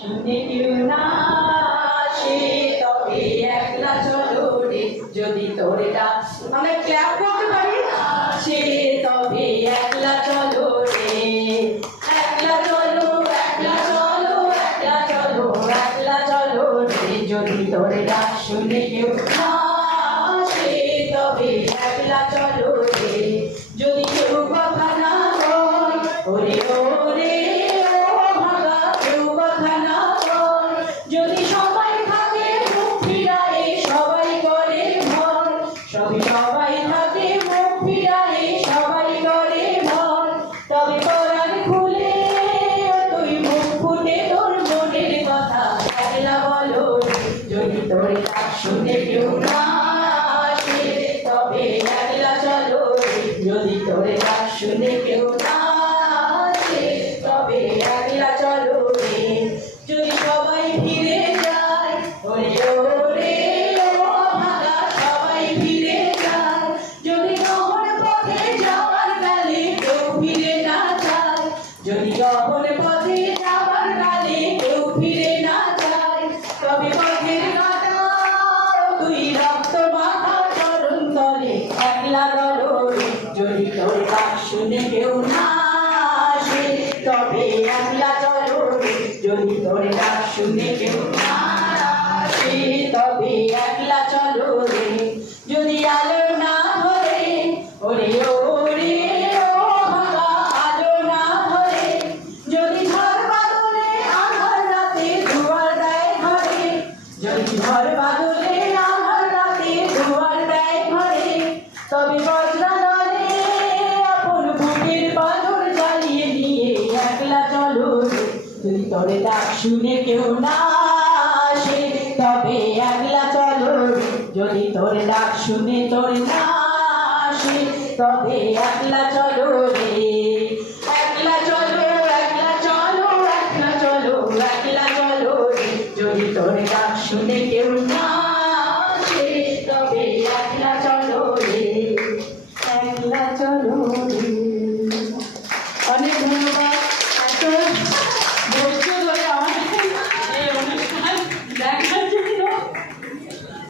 শুনে কেউ না আসে তবে একলা চলো রে, যদি তোরে ডাক আমরা ক্ল্যাপ করতে পারি, সে তবে একলা চলো রে, একলা চলো একলা চলো একলা চলো একলা চলো রে, যদি তোরে ডাক শুনে কেউ না আসে তবে একলা চলো রে, যদি কেউ কথা না বল ওরে ওরে ও ভাগা, কেউ কথা না বল, যদি সবাই থাকে মুখ ফিরায়ে সবাই করে ভর, সবাই থাকে মুখ ফিরায়ে সবাই করে ভর, তবে কোরআন খুলে তুই মুখ ফুটে তোর মনের কথা একলা বলো, যদি তোর ডাক শুনে কেউ না আসে তবে একলা চলো, যদি তোর ডাক শুনে কেউ না আসে তবে একলা চলো রে, যদি সবাই ফিরে যায় ওরে ওরে ও ভাগা, সবাই ফিরে যায়, যদি গহন পথে যাওয়ার কালে কেউ ফিরে না যায়, যদি গহন পথে যাওয়ার কালে কেউ ফিরে না যায়, তবে পথের কাটা তুই রক্ত মাখা চরণ তলে একলা গলো রে, যদি তোর ডাক শুনে কেউ না আসে তবে একলা চলো রে, যদি তোর ডাক শুনে কেউ না আসে তবে একলা চলো রে, যদি আলো না ধরে ওরে ওরে ও ভাগা, আলো না ধরে, যদি ঝড় বাদলে আঁধার রাতে দুয়ার দেয় ঘরে, যদি ঝড় বাদলে আঁধার রাতে দুয়ার দেয় ঘরে, তবে বজ্রা দলে আপন বুকের পাথর জ্বালিয়ে নিয়ে একলা চলো রে, যদি তোরে ডাক শুনে কেউ না আসে তবে একলা চলো রে, যদি তোর ডাক শুনে তোর না আসে তবে একলা চলো রে, একলা চলো একলা চলো একলা চলো একলা চলো রে, যদি তোর ডাক শুনে কেউ না